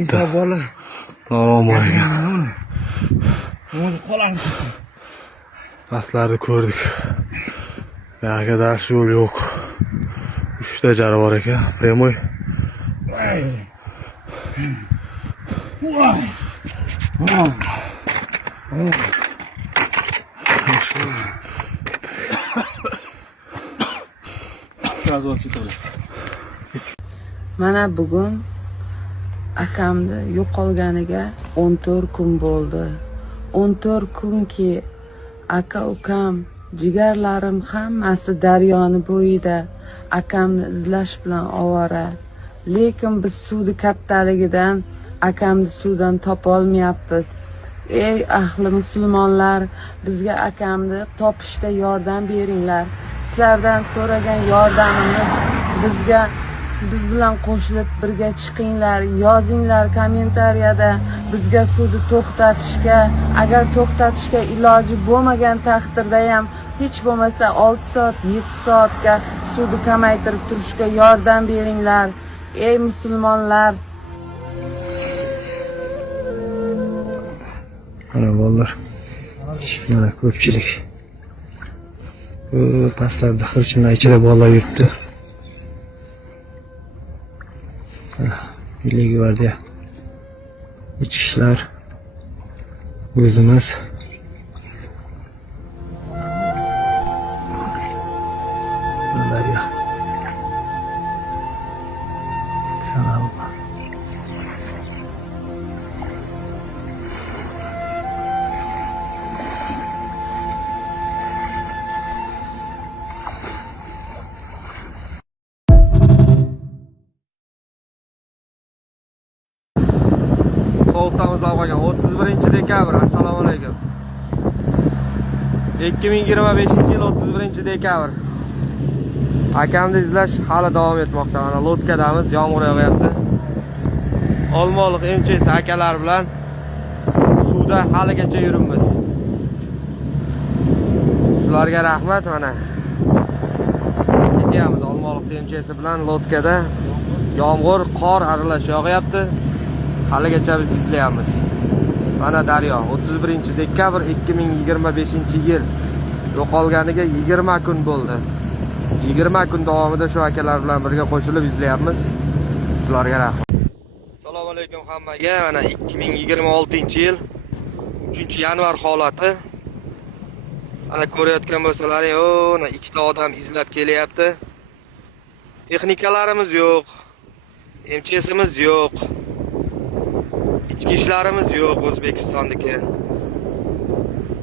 inson bola. Normal. O'zi qo'lani. Pastlarni ko'rdik. Yo'qga dash yo'l yo'q. 3 ta jar bor ekan. Primoy. Mana bugun akamni yo'qolganiga 14 kun bo'ldi. 14 kunki aka ukam, jigarlarim hammasi daryoni bo'yida akamni izlash bilan ovora. Lekin biz suvni kattaligidan akamni suvdan topa olmayapmiz. Ey ahli musulmonlar, bizga akamni topishda yordam beringlar. Sizlardan so'ragan yordamimiz bizga, biz bilan qo'shilib birga chiqinglar, yozinglar kommentariyada bizga suvni to'xtatishga, agar to'xtatishga iloji bo'lmagan taqdirda ham hech bo'lmasa 6 soat, 7 soatga suvni kamaytirib turishga yordam beringlar. Ey musulmonlar, Mana bolalar. Mana ko'pchilik. Pastlarda xirchilar ichida bolalar yuribdi. Milliy gvardiya, ichki ishlar, o'zimiz. Daryo. Kanal. Sovuqdan uzab qolgan 31-dekabr. Assalomu alaykum. 2025-yil 31-dekabr. Akamni izlash hali davom etmoqda. Mana lotkadamiz, yomg'ir yog'yapti. Olmoliq MCS akalar bilan suvda haligacha yuribmiz. Shularga rahmat. Mana ketyapmiz Olmoliq MCS bilan lotkada. Yomg'ir, qor aralash yog'yapti. Haligacha biz izlayapmiz. Mana daryo 31-dekabr 2025-yil yo'qolganiga 20 kun bo'ldi. 20 kun davomida shu akalar bilan birga qo'shilib izlayapmiz. Sizlarga rahmat. Assalomu alaykum hammaga. Mana 2026-yil 3-yanvar holati. Mana ko'rayotgan bo'lsalaring, mana ikkita odam izlab kelyapti. Texnikalarimiz yo'q. MCSimiz yo'q. Ichki ishlarimiz yo'q O'zbekistonniki.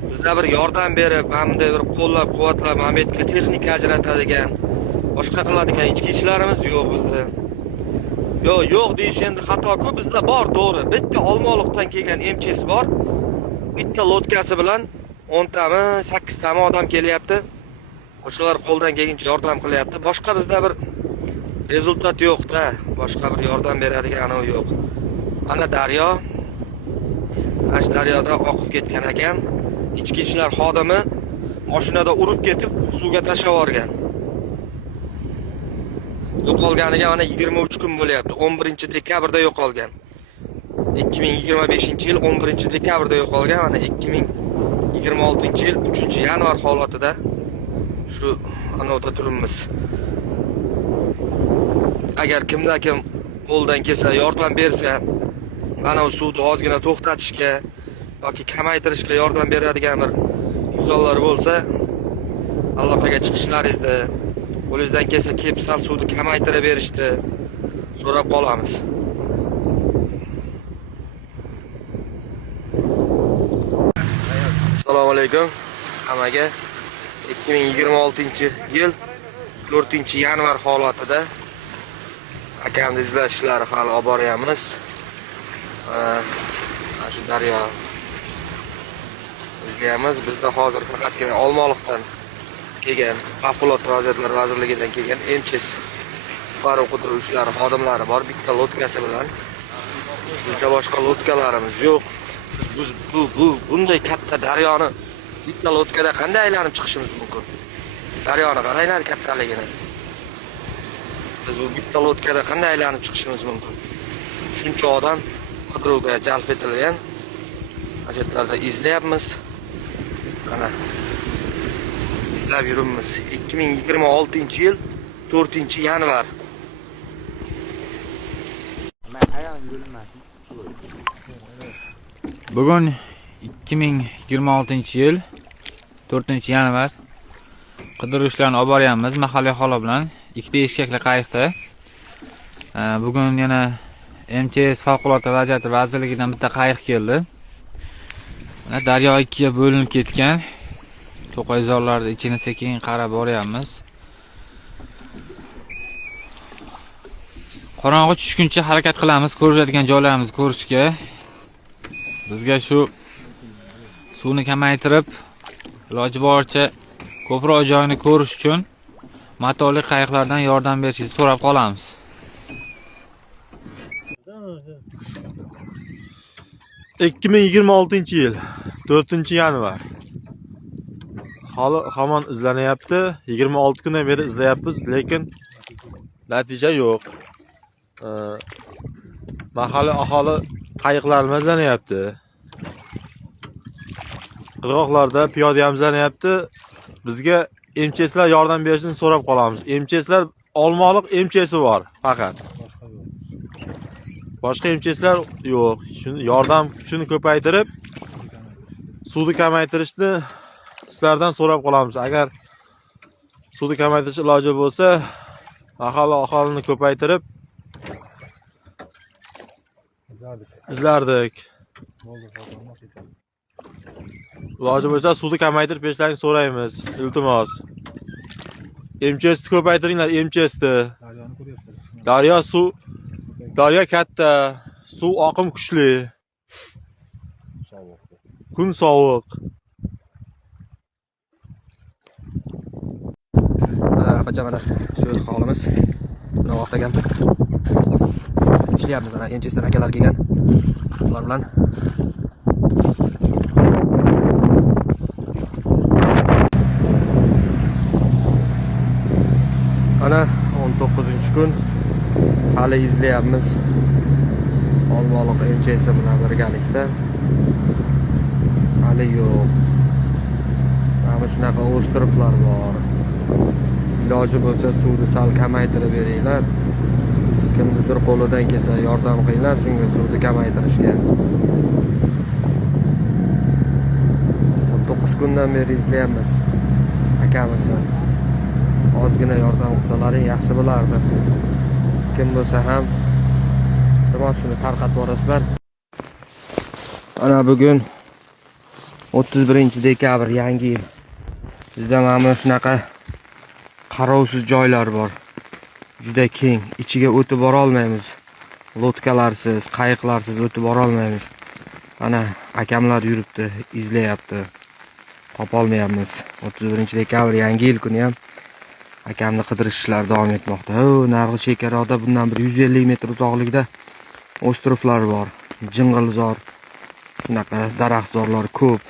Bizda bir yordam berib, hamda bir qo'llab-quvvatlab Mametga texnika ajratadigan, boshqa qiladigan ichki ishlarimiz yo'q bizda. Yo'q deyish endi xato-ku, bizda bor, to'g'ri. Bitta Olmoliqdan kelgan MCS bor. Bitta lotkasi bilan 10 tami, 8 tami odam kelyapti. O'shalar qo'ldan kelgancha yordam qilyapti. Boshqa bizda bir rezultat yo'q-da. Boshqa bir yordam beradigan yo'q. Mana daryo. Ash daryoda oqib ketgan ekan. Ichki ishlar xodimi mashinada urib ketib suvga tashlab yuborgan. Yo'qolganiga mana 23 kun bo'lyapti. 11-dekabrda yo'qolgan. 2025-yil 11-dekabrda yo'qolgan. Mana 2026-yil 3-yanvar holatida shu anota turibmiz. Agar kimda-kim qo'ldan kelsa, yordam bersa, mana u suvni ozgina to'xtatishga yoki kamaytirishga yordam beradigan bir insonlar bo'lsa, aloqaga chiqishlaringizni, qo'lingizdan kelsa kelib sal suvni kamaytirib berishni so'rab qolamiz. Assalomu alaykum hammaga. 2026-yil 4-yanvar holatida akamni izlash ishlari hali olib boryapmiz. Shu daryo izlayapmiz. Bizda hozir faqatgina Olmoliqdan kelgan, Favqulodda vaziyatlar vazirligidan kelgan MCS qutqaruv qidiruv ishlari xodimlari bor, bitta lotkasi bilan. Bizda boshqa lotkalarimiz yo'q. Biz bunday katta daryoni bitta lotkada qanday aylanib chiqishimiz mumkin? Daryoni qaranglar kattaligini. Biz bu bitta lotkada qanday aylanib chiqishimiz mumkin? shuncha odam qidiruvga jalb etilgan. Shu yerlarda izlayapmiz. Mana izlab yuribmiz. 2026-yil 4-yanvar. Bugun 2026-yil 4-yanvar qidiruv ishlarini olib boryapmiz mahalliy aholi bilan ikkita eshkakli qayiqda. Bugun yana MCS favqulodda vaziyatlar vazirligidan bitta qayiq keldi. Mana daryo ikkiga bo'linib ketgan. To'qayzorlarning ichini sekin qarab boryapmiz. Qorong'i tushguncha harakat qilamiz, ko'radigan joylarimizni ko'rishga. Bizga shu suvni kamaytirib, iloji boricha ko'proq joyini ko'rish uchun matoli qayiqlardan yordam berishingizni so'rab qolamiz. ...2026-yil 4-yanvar. Hali hamon izlanayapti. 26 kundan beri izlayapmiz, lekin natija yo'q. Mahalliy aholi qayiqlar bilan izlanayapti. Qirg'oqlarda piyoda ham izlanayapti. Bizga MCSlar yordam berishini so'rab qolamiz. MCSlar Olmaliq MCSi bor faqat. Boshqa MCSlar yo'q. Shuni yordam kuchini ko'paytirib, suvni kamaytirishni sizlardan so'rab qolamiz. Agar suvni kamaytirish iloji bo'lsa, aholini ko'paytirib izlardik. Iloji bo'lsa suvni kamaytirib berishlarini so'raymiz. Iltimos. MCSni ko'paytiringlar, MCSni. Daryo katta, suv oqim kuchli. Kun sovuq. Bacha mana shu hovlimiz. Buni vaqtagan. Ishlayapmiz mana MCSdan akalar kelgan. Ular bilan ana 19-kun hali izlayapmiz. Olmaliq MCS bilan birgalikda. Hali yo'q. Mana shunaqa o'stiriflar bor. Iloji bo'lsa suvni sal kamaytirib beringlar. Kimnidir qo'lidan kelsa yordam qilinglar shunga suvni kamaytirishga. 9 kundan beri izlayapmiz akamizni. Ozgina yordam qilsalaring yaxshi bo'lardi. Kim bo'lsa ham shuni tarqatib yuborasizlar. Ana bugun 31-dekabr yangi yil. Bizda mana shunaqa qarovsiz joylar bor. Juda keng, ichiga o'tib bora olmaymiz. Lotkalarsiz, qayiqlarsiz o'tib bora olmaymiz. Ana akamlar yuribdi, izlayapti. Topa olmayapmiz. 31-dekabr yangi yil kuni ham akamni qidirish ishlari davom etmoqda. Narg'i chekkaroqda bundan bir 150 metr uzoqlikda o'stiriflar bor. Jing'ilzor, shunaqa daraxtzorlar ko'p.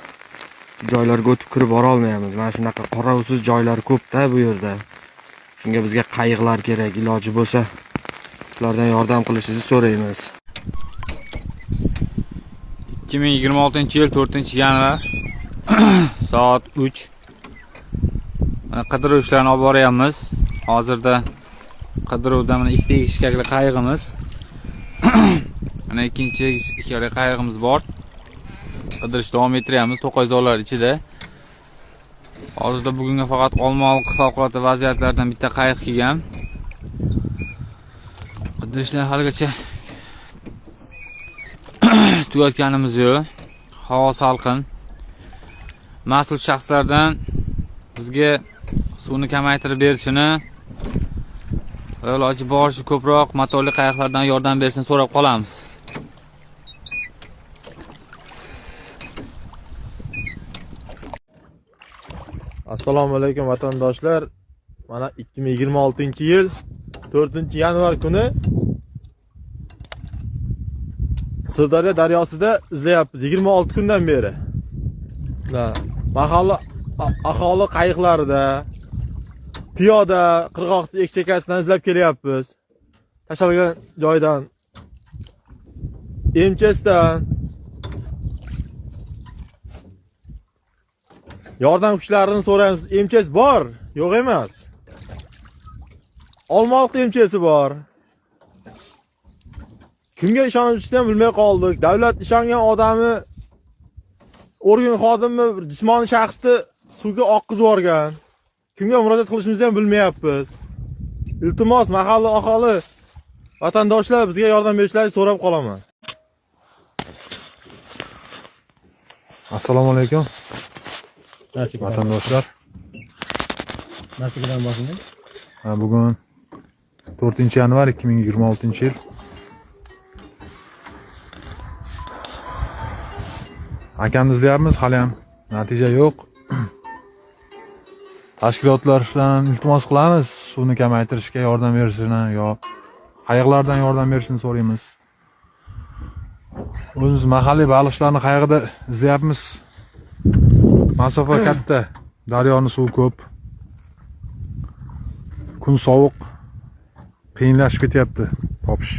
Joylarga o'tib kirib bora olmayapmiz. Mana shunaqa qarovsiz joylar ko'p-da bu yerda. Shunga bizga qayiqlar kerak. Iloji bo'lsa, ulardan yordam qilishingizni so'raymiz. 2026-yil 4-yanvar soat 3. Mana qidiruv ishlarini olib boryapmiz. Hozirda qidiruvda mana ikkita eshkakli qayiqimiz. Mana ikkinchi eshkakli qayiqimiz bor. Qidirish davom ettiryapmiz to'qayzorlar ichida. Hozirda bugunga faqat Olmaliq favqulodda vaziyatlardan bitta qayiq kelgan. Qidirishlar haligacha tugatganimiz yo'q. Havo salqin. Mas'ul shaxslardan bizga suvni kamaytirib berishini, iloji boricha ko'proq matoli qayiqlardan yordam berishini so'rab qolamiz. Assalomu alaykum vatandoshlar. Mana 2026-yil 4-yanvar kuni Sirdaryo daryosida izlayapmiz 26 kundan beri. Mahalla aholi qayiqlarida, piyoda qirg'oqning ek chekkasidan izlab kelyapmiz. Tashalgan joydan MCS'dan yordam kuchlarini so'raymiz. MCS bor, yo'q emas. Olmaliq MCS'i bor. Kimga ishonishni bilmay qoldik. Davlat ishongan odami organ xodimi jismoniy shaxsni suvga oqizib yuborgan. Kimga murojaat qilishimizni ham bilmayapmiz. Iltimos, mahalla aholi, vatandoshlar bizga yordam berishlarini so'rab qolaman. Assalomu alaykum. Vatandoshlar. Narsadan boshlangan. Bugun 4-yanvar 2026-yil. Akamni izlayapmiz, hali ham natija yo'q. Tashkilotlardan iltimos qilamiz, suvni kamaytirishga yordam berishini yo qayiqlardan yordam berishini so'raymiz. O'zimiz mahalliy baliqchilarni qayig'ida izlayapmiz. Masofa katta, daryoning suvi ko'p. Kun sovuq, qiyinlashib ketyapti topish.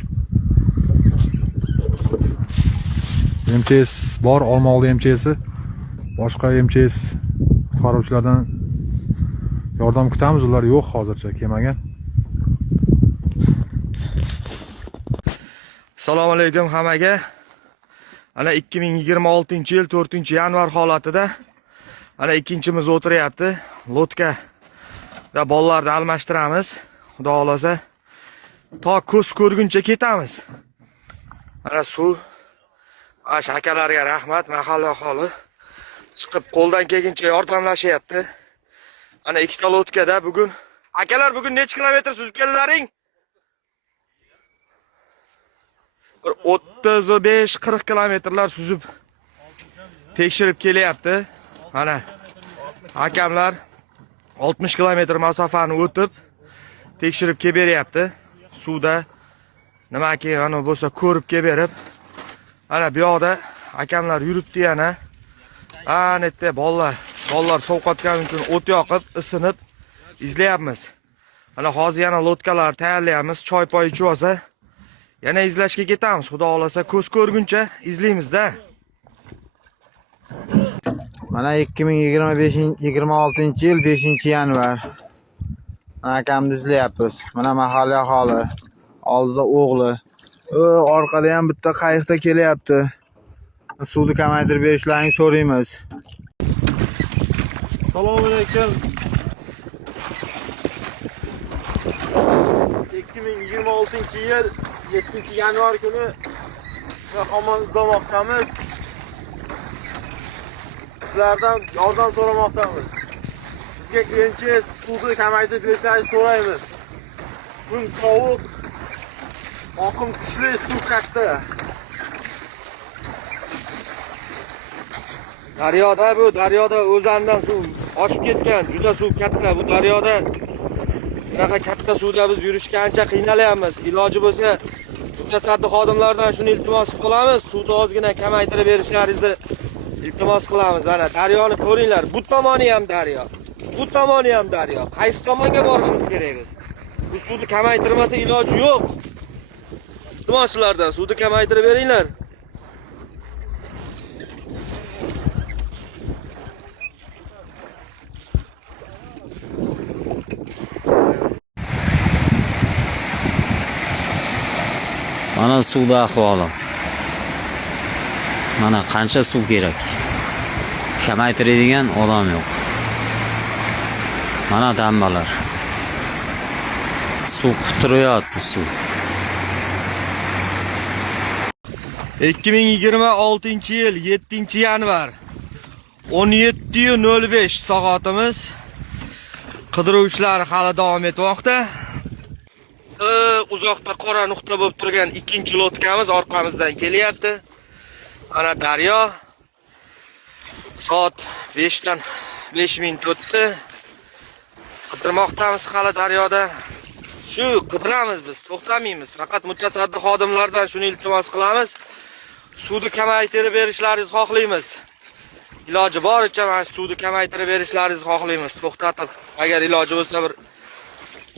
MCS bor, Olmaliq MCS'i. Boshqa MCS qutqaruvchilardan yordam kutamiz, ular yo'q hozircha, kelmagan. Assalomu alaykum hammaga. Ana 2026-yil 4-yanvar holatida ana ikkinchimiz o'tiryapti. Lotka da bolalarni almashtiramiz. Xudo xolasa to ko'z ko'rguncha ketamiz. Ana suv akalarga rahmat, mahalla aholi chiqib qo'ldan kelguncha yordamlashyapti. Ana ikkita lotkada bugun akalar bugun necha kilometr suzib keldilaring? 35-40 kilometrlar suzib tekshirib kelyapti. Mana hakamlar 60 kilometr masofani o'tib tekshirib kelib beryapti. Suvda nimaki ana bo'lsa ko'rib kelib berib. Ana bu yoqda hakamlar yuribdi yana. Ana yerda bolalar sovqotgan uchun o't yoqib, isinib izlayapmiz. Ana hozir yana lotkalar tayyorlayapmiz. Choy poy ichib olsa yana izlashga ketamiz. Xudo xolasa ko'z ko'rguncha izlaymiz-da. Mana 2026-yil 5-yanvar. Akamni izlayapmiz. Mana mahalla aholi, oldida o'g'li. Orqada ham bitta qayiqda kelyapti. Suvni kamaytirib berishlarini so'raymiz. Assalomu alaykum. 2026-yil 7-yanvar kuni hamon izlamoqdamiz. Sizlardan yordam so'ramoqdamiz. Bizga MCS suvni kamaytirib berishlarini so'raymiz. Kun sovuq, oqim kuchli, suv katta. Daryoda o'zandan suv oshib ketgan, juda suv katta. Bu daryoda bunaqa katta suvda biz yurishga ancha qiynalyapmiz. Iloji bo'lsa, mutasaddi xodimlardan shuni iltimos qilamiz. Suvni ozgina kamaytirib berishlaringizni iltimos qilamiz. Mana daryoni ko'ringlar. Bu tomoni ham daryo. Bu tomoni ham daryo. Qaysi tomonga borishimiz kerak biz? Bu suvni kamaytirmasa iloji yo'q. Iltimoslardan suvni kamaytirib beringlar. Mana suvda ahvoli. Mana qancha suv kerak. Kamaytiradigan odam yo'q. Mana dambalar. Suv quturayapti suv. 2026-yil 7-yanvar 17:05 soatimiz. Qidiruv ishlari hali davom etmoqda. Uzoqda qora nuqta bo'lib turgan ikkinchi lotkamiz orqamizdan kelyapti. Ana daryo. Soat 5 minut o'tdi. Qidirmoqdamiz hali daryoda. Shu qidiramiz biz, to'xtamaymiz. Faqat mutasaddi xodimlardan shuni iltimos qilamiz. Suvni kamaytirib berishlaringizni xohlaymiz. Iloji boricha mana suvni kamaytirib berishlaringizni xohlaymiz. To'xtatib, agar iloji bo'lsa bir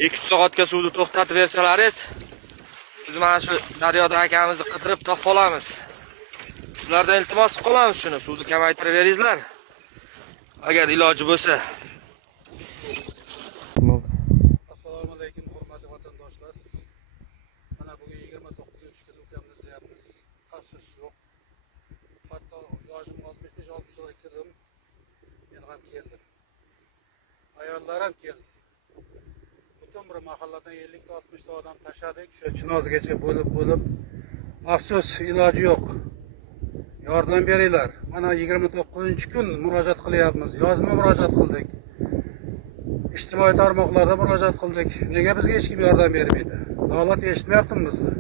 2 soatga suvni to'xtatib bersalaringiz, biz mana shu daryoda akamizni qidirib topib olamiz. sizlardan iltimos qilamiz shuni suvni kamaytirib beringizlar. Agar iloji bo'lsa. Assalomu alaykum hurmatli vatandoshlar. Mana bugun 29-kun ukamni izlayapmiz. Afsus yo'q. Hatto yoshim 65-60 yoshga kirdim. Men ham keldim. Ayollar ham keldi. Butun bir mahalladan 50-60 ta odam tashladik. Shu Chinozgacha bo'lib afsus iloji yo'q. Yordam beringlar. Mana 29-kun murojaat qilyapmiz. Yozma murojaat qildik. İjtimoiy tarmoqlarda murojaat qildik. Nega bizga hech kim yordam bermaydi? Davlat eshitmayaptimi bizni?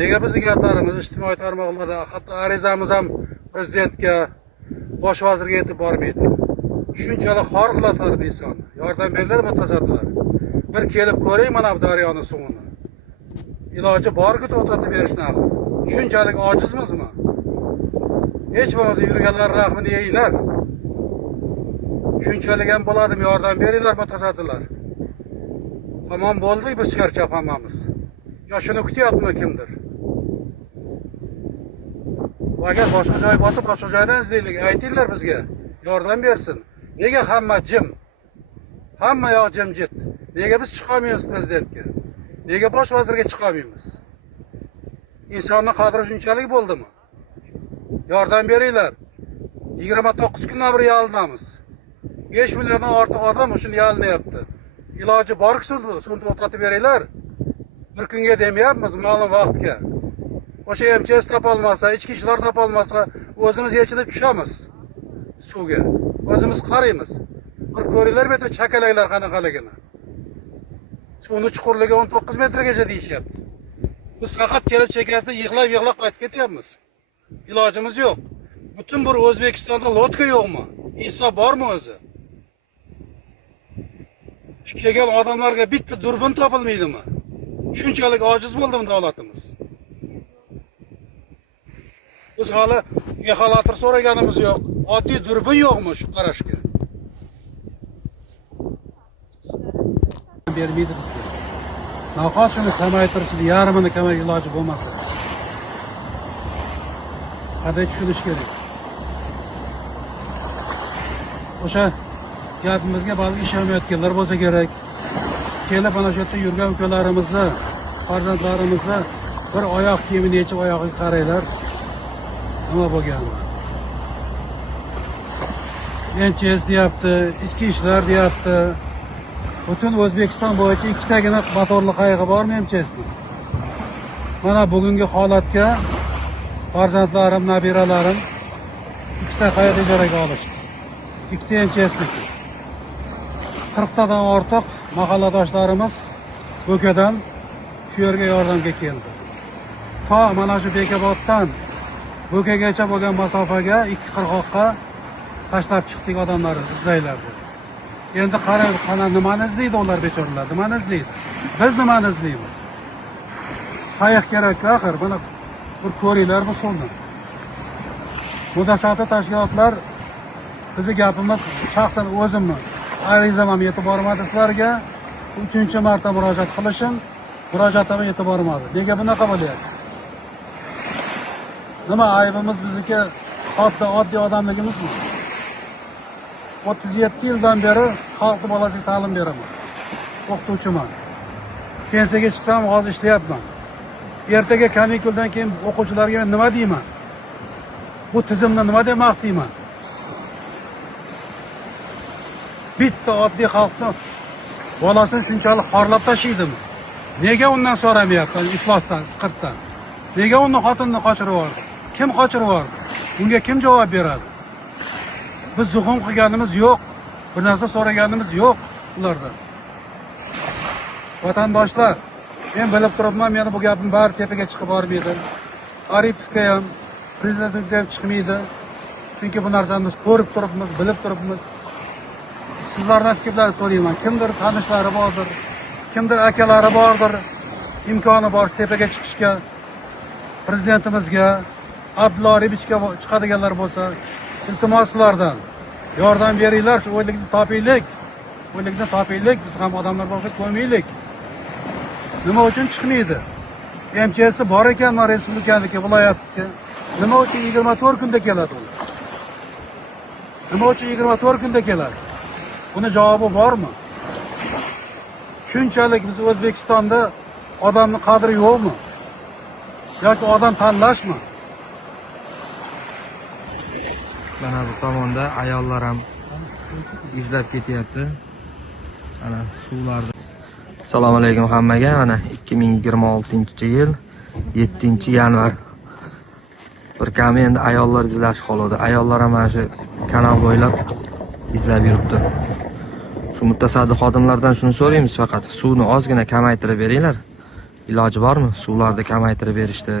Nega bizning gaplarimiz ijtimoiy tarmoqlarda, hatto arizamiz ham prezidentga, bosh vazirga yetib bormaydi? Shunchalik xor qilasizlar bu insonni. Yordam beringlar mutasaddilar. Bir kelib ko'ring mana bu daryoning suvini. Iloji borku to'xtatib berishni. Shunchalik ojizmizmi? Hech bo'lmasa yurganlar rahmini yeyinglar. Shunchalik ham bo'ladimi? Yordam beringlar mutasaddilar. Tamam bo'ldik biz charchab hammamiz. Yo shuni kutyaptimi kimdir? Agar boshqa joy bo'lsa, boshqa joydan izlaylik. Aytinglar bizga. Yordam bersin. Nega hamma jim? Hamma yoq jimjit. Nega biz chiqolmaymiz prezidentga? Nega bosh vazirga chiqolmaymiz? Insonning qadri shunchalik bo'ldimi? Yordam beringlar. 29 kundan beri yalinamiz. 5 milliondan ortiq odam shuni yalinyapti. Iloji borki suvni to'xtatib beringlar. Bir kunga demayapmiz, ma'lum vaqtga. O'sha MCS topolmasa, ichki ishlar topolmasa, o'zimiz yechilib tushamiz suvga. O'zimiz qaraymiz. Bir ko'ringlar bu yerda chakalaklar qanaqaligini. Suvning chuqurligi 19 metrgacha deyishyapti. Biz faqat kelib chekasida yig'lab qaytib ketyapmiz. İlojimiz yo'q. Butun bir O'zbekistonda lotka yo'qmi? Insof bormi o'zi? Kelgan odamlarga bitta durbin topilmaydimi? Shunchalik ojiz bo'ldimi davlatimiz? Biz hali xavotir so'raganimiz yo'q. Oddiy durbin yo'qmi shu qarashga? Bermaydi bizga. Naqos shuni kamaytirishni, yarmini kamaytirib iloji bo'lmasa. Qanday tushunish kerak? O'sha gapimizga balki ishonmayotganlar bo'lsa kerak. Kelib mana shu yerda yurgan ukalarimizni, farzandlarimizni bir oyoq kiyimini yechib oyog'iga qaranglar. Nima bo'lgan? MCS deyapti, ichki ishlar deyapti. Butun O'zbekiston bo'yicha ikkitagina motorli qayg'i bormi MCSning? Mana bugungi holatga farzandlarim, nabiralarim ikkita qayiq ijaraga olishdi. Ikkita MCSniki. 40 tadan ortiq mahalladoshlarimiz Bo'kadan shu yerga yordamga keldi. To mana shu Bekoboddan Bo'kagacha bo'lgan masofaga 2 qirg'oqqa tashlab chiqdik odamlarni izlaylardi. Endi qarang, nimani izlaydi ular bechoralar? Nimani izlaydi? Biz nimani izlaymiz? Qayiq kerak axir. Mana bir ko'ringlar bu suvni. Mutasaddi tashkilotlar bizni gapimiz shaxsan o'zimni arizam ham yetib bormadi sizlarga. 3-marta murojaat qilishim, murojaatim yetib bormadi. Nega bunaqa bo'lyapti? Nima aybimiz bizniki sodda oddiy odamligimizmi? 37 yildan beri xalq bolasiga ta'lim beraman. O'qituvchiman. Pensiyaga chiqsam hozir ishlayapman. Ertaga kanikulidan keyin o'quvchilarga men nima deyman? Bu tizimni nima deb maqtayman? Bitta oddiy xalqni bolasini shunchalik xorlab tashlaydimi? Nega undan so'ramayapti? Iflosdan, siqirtdan. Nega uni xotinini qochirib yubordi? Kim qochirib yubordi? Unga kim javob beradi? Biz zuhum qilganimiz yo'q. Bir narsa so'raganimiz yo'q ulardan. Vatandoshlar, men bilib turibman, meni bu gapim bari tepaga chiqib bormaydi. Aripovga ham, prezidentimizga ham chiqmaydi. Chunki bu narsani biz ko'rib turibmiz, bilib turibmiz. Sizlardan fikrlarni so'rayman. Kimdir tanishlari bordir, kimdir akalari bordir, imkoni bor tepaga chiqishga, prezidentimizga, Abdulla Aripovichga chiqadiganlar bo'lsa, iltimos sizlardan yordam beringlar, shu o'ylikni topaylik. O'ylikni topaylik, biz ham odamlar bo'lib ko'maylik. Nima uchun chiqmaydi? MCS bor ekan, respublikaniki, viloyatniki. Nima uchun 24 kunda keladi ular? Nima uchun 24 kunda keladi? Buni javobi bormi? Shunchalik biz O'zbekistonda odamning qadri yo'qmi? Yoki odam tanlashmi? Mana bu tomonda ayollar ham izlab ketyapti. Mana suvlarda. Assalomu alaykum hammaga. Mana 2026-yil 7-yanvar. Bir kami endi ayollar izlash qoldi. Ayollar ham mana shu kanal bo'ylab izlab yuribdi. Shu mutasaddi xodimlardan shuni so'raymiz faqat. Suvni ozgina kamaytirib beringlar. Iloji bormi? Suvlarni kamaytirib berishdi.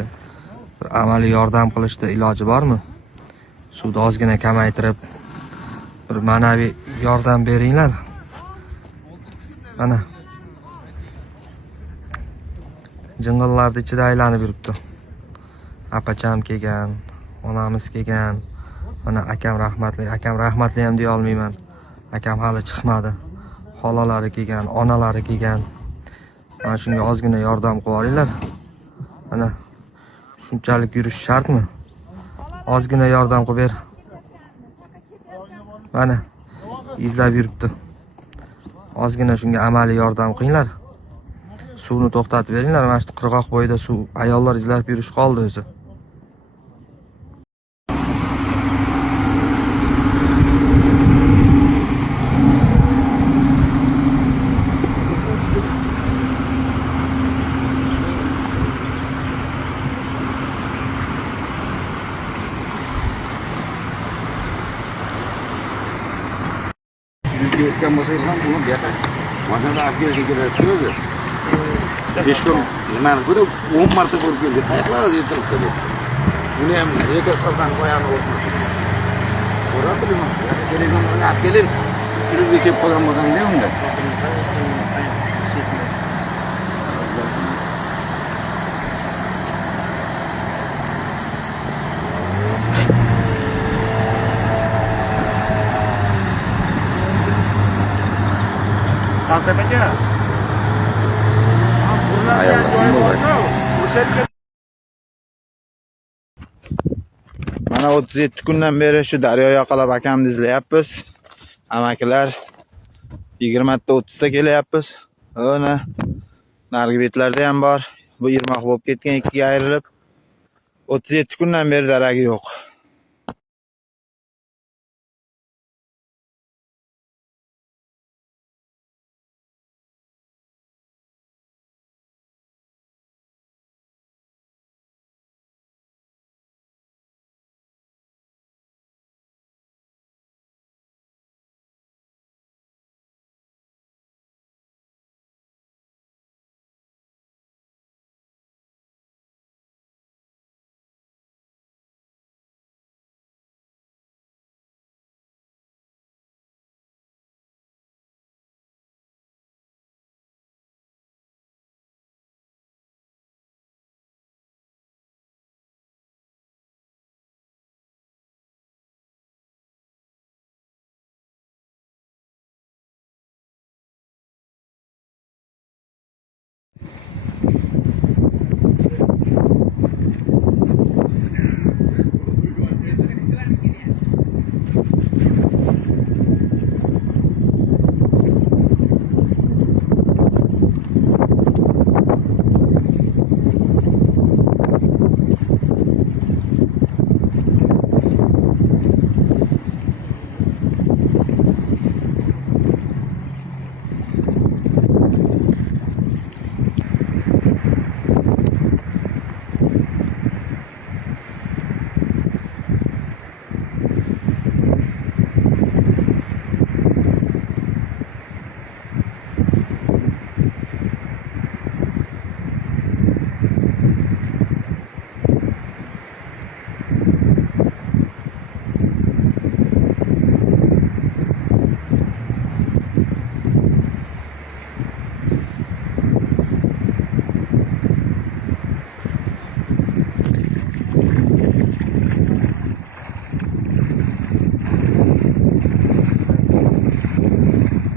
Amaliy yordam qilishda iloji bormi? Suvni ozgina kamaytirib bir ma'naviy yordam beringlar. Mana jing'illarning ichida aylanib yuribdi. Apacham kelgan, onamiz kelgan. Mana akam rahmatli ham deya olmayman. Akam hali chiqmadi. Xolalari kelgan, onalari kelgan. Mana shunga ozgina yordam qilib olinglar. Mana shunchalik yurish shartmi? Ozgina yordam qilib ber. Mana izlab yuribdi. Ozgina shunga amaliy yordam qilinglar. Suvni to'xtatib beringlar. Mana shu qirg'oq bo'yida suv ayollar izlab yurish qoldi o'zi. Yetgan bo'lsangiz ham buni bu yoqqa mashina olib kelishga kerak o'zi. Besh kun nimani ko'rib 10 marta ko'rib keldi. Qayoqlarda yettiribdi deb. Buni ham lekin saldan qo'yani o'tmasin. Ko'rib bilaman. Telefonga olib kelin. Kirib kelib qolgan bo'lsangiz unda. Mana 37 kundan beri shu daryo yoqalab akamni izlayapmiz. Amakilar 20 ta 30 ta kelyapmiz. Ona narigi betlarda ham bor. Bu irmoq bo'lib ketgan ikkiga ayrilib 37 kundan beri daragi yo'q.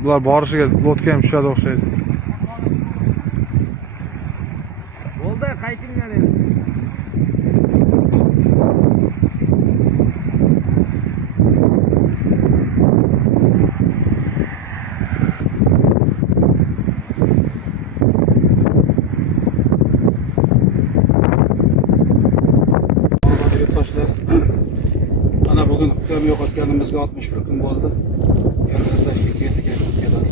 Bular borishiga lodka ham tushadi o'xshaydi. Bo'ldi, qaytinglar endi. bugun ukam yo'qotganimizga 61 kun bo'ldi. Yana izlashga keldik ukalar.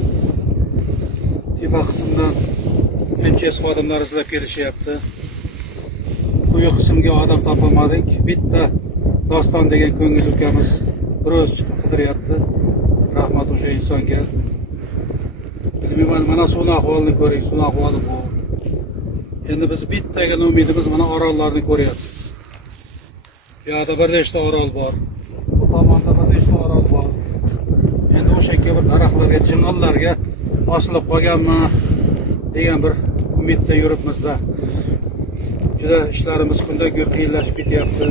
Tepa qismdan MCS xodimlari izlab kelishyapti. Quyi qismga odam topolmadik. Bitta Doston degan ko'ngil ukamiz biroz chiqib qidiryapti. Rahmat o'sha insonga. Bilmayman, mana suvning ahvolini ko'ring, suvning ahvoli bu. Endi biz bittaga umidimiz mana orollarni ko'ryapsiz. Bu yerda bir nechta orol bor. Bu tomonda bir nechta orol bor. Endi o'sha yerga bir daraxtlarga, jing'illarga osilib qolganmi degan bir umidda yuribmizda. Juda ishlarimiz kundan kun qiyinlashib ketyapti.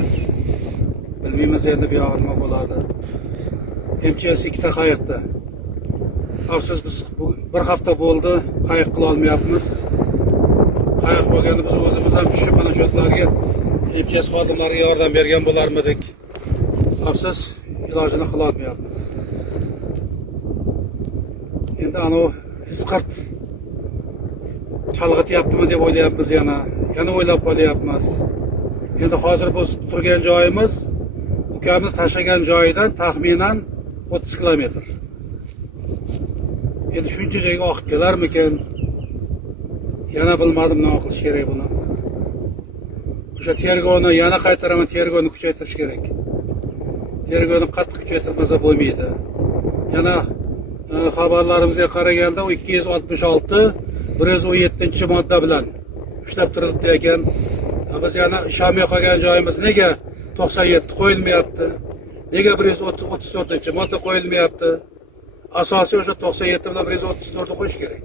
Bilmaymiz endi bu yoq nima bo'ladi. MCS ikkita qayiqda. Afsus biz bir hafta bo'ldi qayiq qila olmayapmiz. Qayiq bo'lganda biz o'zimiz ham tushib mana shu yerlarga MCS xodimlariga yordam bergan bo'larmidik. Afsus ilojini qila olmayapmiz. Endi ana isqart chalg'ityaptimi deb o'ylayapmiz yana o'ylab qolyapmiz. Endi hozir biz turgan joyimiz ukamni tashlagan joyidan taxminan 30 kilometr. Endi shuncha joyga oqib kelarmikan? Yana bilmadim nima qilish kerak buni. O'sha tergovni yana qaytaraman, tergovni kuchaytirish kerak. Tergovni qattiq kuchaytirmasa bo'lmaydi. Yana xabarlarimizga qaraganda 266 117-modda bilan ushlab turilibdi ekan. Biz yana ishonmay qolgan joyimiz nega 97 qo'yilmayapti? Nega 134-modda qo'yilmayapti? Asosiy o'sha 97 bilan 134 qo'yish kerak.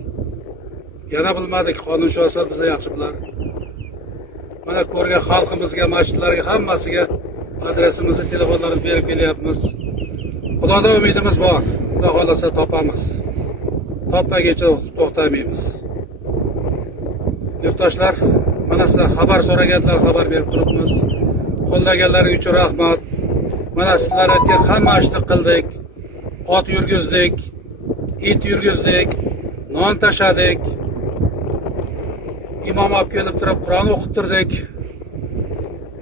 Yana bilmadik, qonunshunoslar bizni yaxshi bilar. Mana ko'rgan xalqimizga, masjidlarga hammasiga adresimizni, telefonlarimizni berib kelyapmiz. Xudoda umidimiz bor. Xudo xolasa topamiz. Topmaguncha to'xtamaymiz. Yurtdoshlar, mana sizlar xabar so'raganlar xabar berib turibmiz. Qo'llaganlaring uchun rahmat. Mana sizlar aytgan hamma ishni qildik. Ot yurgizdik, it yurgizdik, non tashadik. Imom olib kelib turib Qur'on o'qittirdik.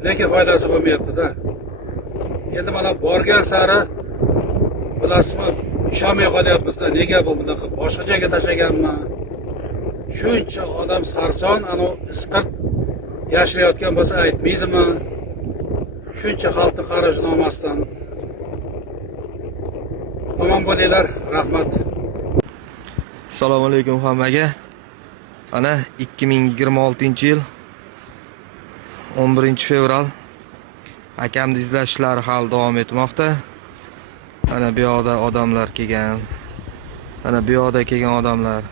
Lekin foydasi bo'lmayapti-da. Endi mana borgan sari bilasizmi, ishonmay qolyapmiz-da. Nega bu bunaqa? Boshqa joyga tashlaganmi? Shuncha odam sarson ana isqirt yashirayotgan bo'lsa aytmaydimi? Shuncha xalqning qarashi olmasdan. Omon bo'linglar, rahmat. Assalomu alaykum hammaga. Ana 2026-yil 11-fevral akamni izlashlari hali davom etmoqda. Mana bu yoqda odamlar kelgan. Mana bu yoqda kelgan odamlar.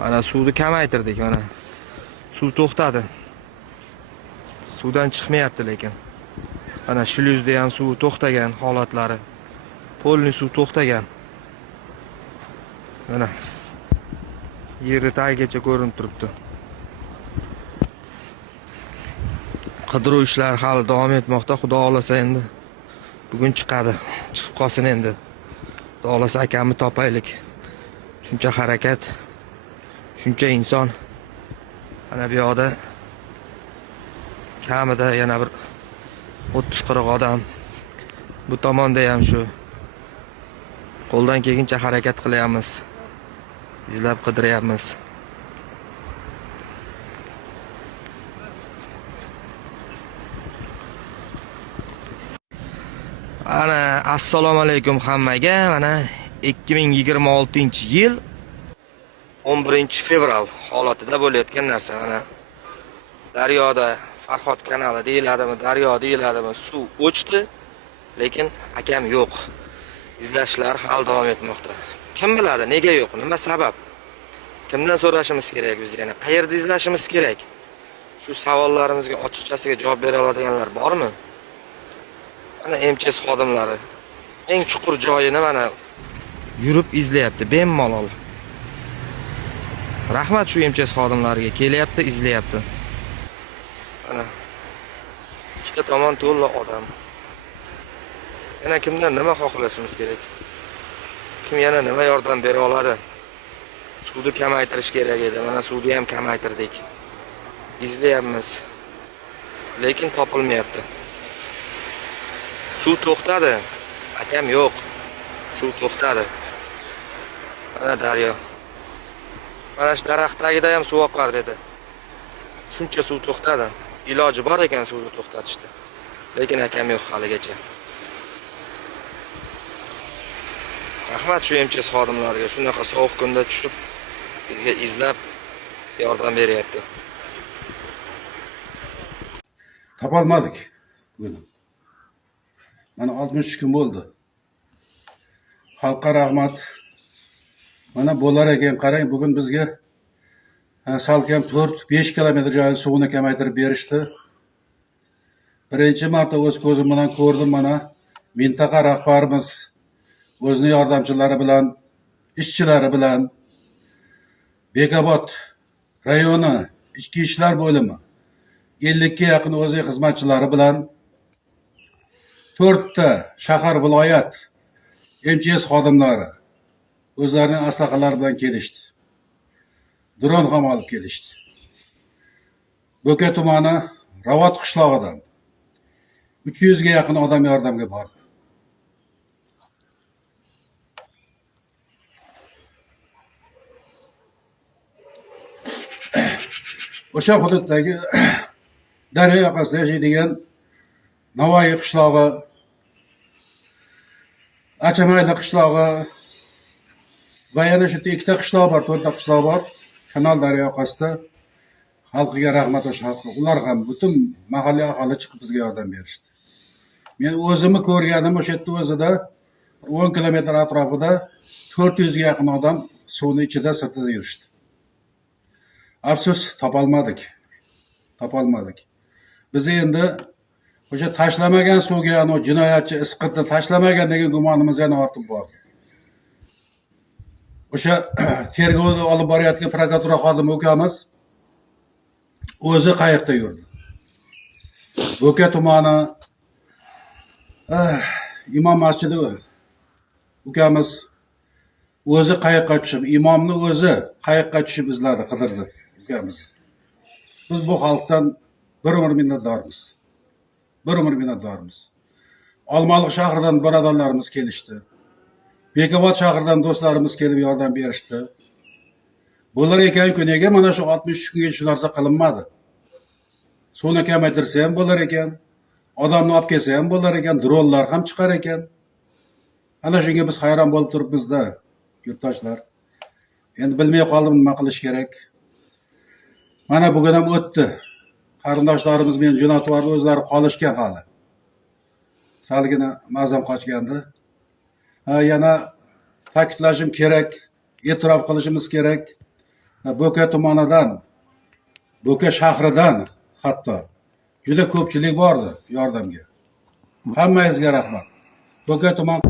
Mana suvni kamaytirdik mana. Suv to'xtadi. Suvdan chiqmayapti lekin. Mana shluzda ham suv to'xtagan holatlari. Polni suv to'xtagan. Mana yerda tagigacha ko'rinib turibdi. Qidiruv ishlari hali davom etmoqda. Xudo xolasa endi bugun chiqadi. Chiqib qolsin endi. Xudo xolasa akamni topaylik. Shuncha harakat, shuncha inson. Mana bu yoqda kamida yana bir 30-40 odam. Bu tomonda ham shu. Qo'ldan kelguncha harakat qilyapmiz. İzlab qidiryapmiz. Ana assalomu alaykum hammaga. Mana 2026-yil 11-fevral holatida bo'layotgan narsa mana. Daryoda Farhod kanali deyiladimi, daryo deyiladimi, suv o'chdi, lekin akam yo'q. İzlashlar hali davom etmoqda. Kim biladi nega yo'q, nima sabab? Kimdan so'rashimiz kerak biz yana? Qayerda izlashimiz kerak? Shu savollarimizga ochiqchasiga javob bera oladiganlar bormi? Mana MCS xodimlari eng chuqur joyini mana yurib izlayapti, bemalol. Rahmat shu MCS xodimlariga, kelyapti, izlayapti. Mana ikkita tomon to'la odam. Yana kimdan nima xohlashimiz kerak? Kim yana nima yordam bera oladi? Suvni kamaytirish kerak edi. Mana suvni ham kamaytirdik. İzlayapmiz. Lekin topilmayapti. Suv to'xtadi. Akam yo'q. Suv to'xtadi. Mana daryo. Mana shu daraxt tagida ham suv oqar dedi. Shuncha suv to'xtadi. Iloji bor ekan suvni to'xtatishda. Lekin akam yo'q haligacha. Rahmat shu MCS xodimlariga shunaqa sovuq kunda tushib bizga izlab yordam beryapti. Topolmadik buni. Mana 63 kun bo'ldi. Xalqqa rahmat. Mana bo'lar ekan qarang, bugun bizga salkam 4-5 kilometr joyni suvni kamaytirib berishdi. Birinchi marta o'z ko'zim bilan ko'rdim mana mintaqa rahbarimiz o'zini yordamchilari bilan, ishchilari bilan Bekobod rayoni ichki ishlar bo'limi 50 ga yaqin o'z xizmatchilari bilan 4 ta shahar viloyat MCS xodimlari o'zlarining aslaqalari bilan kelishdi. Dron ham olib kelishdi. Bo'ka tumani Ravot qishlog'idan 300 ga yaqin odam yordamga bordi. O'sha hududdagi daryo yoqasida yashaydigan Navoiy qishlog'i, Achamayda qishlog'i va yana shu ikkita qishloq bor, 4 ta qishloq bor. Kanal daryo yoqasida xalqiga rahmat o'sha xalq. Ular ham butun mahalliy aholi chiqib bizga yordam berishdi. Men o'zimni ko'rganim o'sha yerda o'zida 10 kilometr atrofida 400 ga yaqin odam suvni ichida sirtida yurishdi. Afsus, topolmadik. Biz endi o'sha tashlamagan suvga, ana jinoyatchi isqirtni tashlamagan degan gumonimiz yana ortib bordi. O'sha tergovni olib borayotgan prokuratura xodimi ukamiz o'zi qayiqda yurdi. Bo'ka tumani imom masjidi ukamiz o'zi qayiqqa tushib, imomni o'zi qayiqqa tushib izladi, qidirdi ukamiz. Biz bu xalqdan bir umr minnatdormiz. Olmaliq shahridan birodarlarimiz kelishdi. Bekobod shahridan do'stlarimiz kelib yordam berishdi. Bular ekan-ku nega mana shu 63 kunga shu narsa qilinmadi? Suvni kamaytirsa ham bo'lar ekan, odamni olib kelsa ham bo'lar ekan, dronlar ham chiqar ekan. Ana shunga biz hayron bo'lib turibmiz-da, yurtdoshlar. Endi bilmay qoldim nima qilish kerak. Mana bugun ham o'tdi. Qarindoshlarimiz men jo'natib o'zlari qolishgan hali. Salgina mazam qochgandi. Yana ta'kidlashim kerak, e'tirof qilishimiz kerak. Bo'ka tumanidan, Bo'ka shahridan hatto juda ko'pchilik bordi yordamga. Hammangizga rahmat. Bo'ka tuman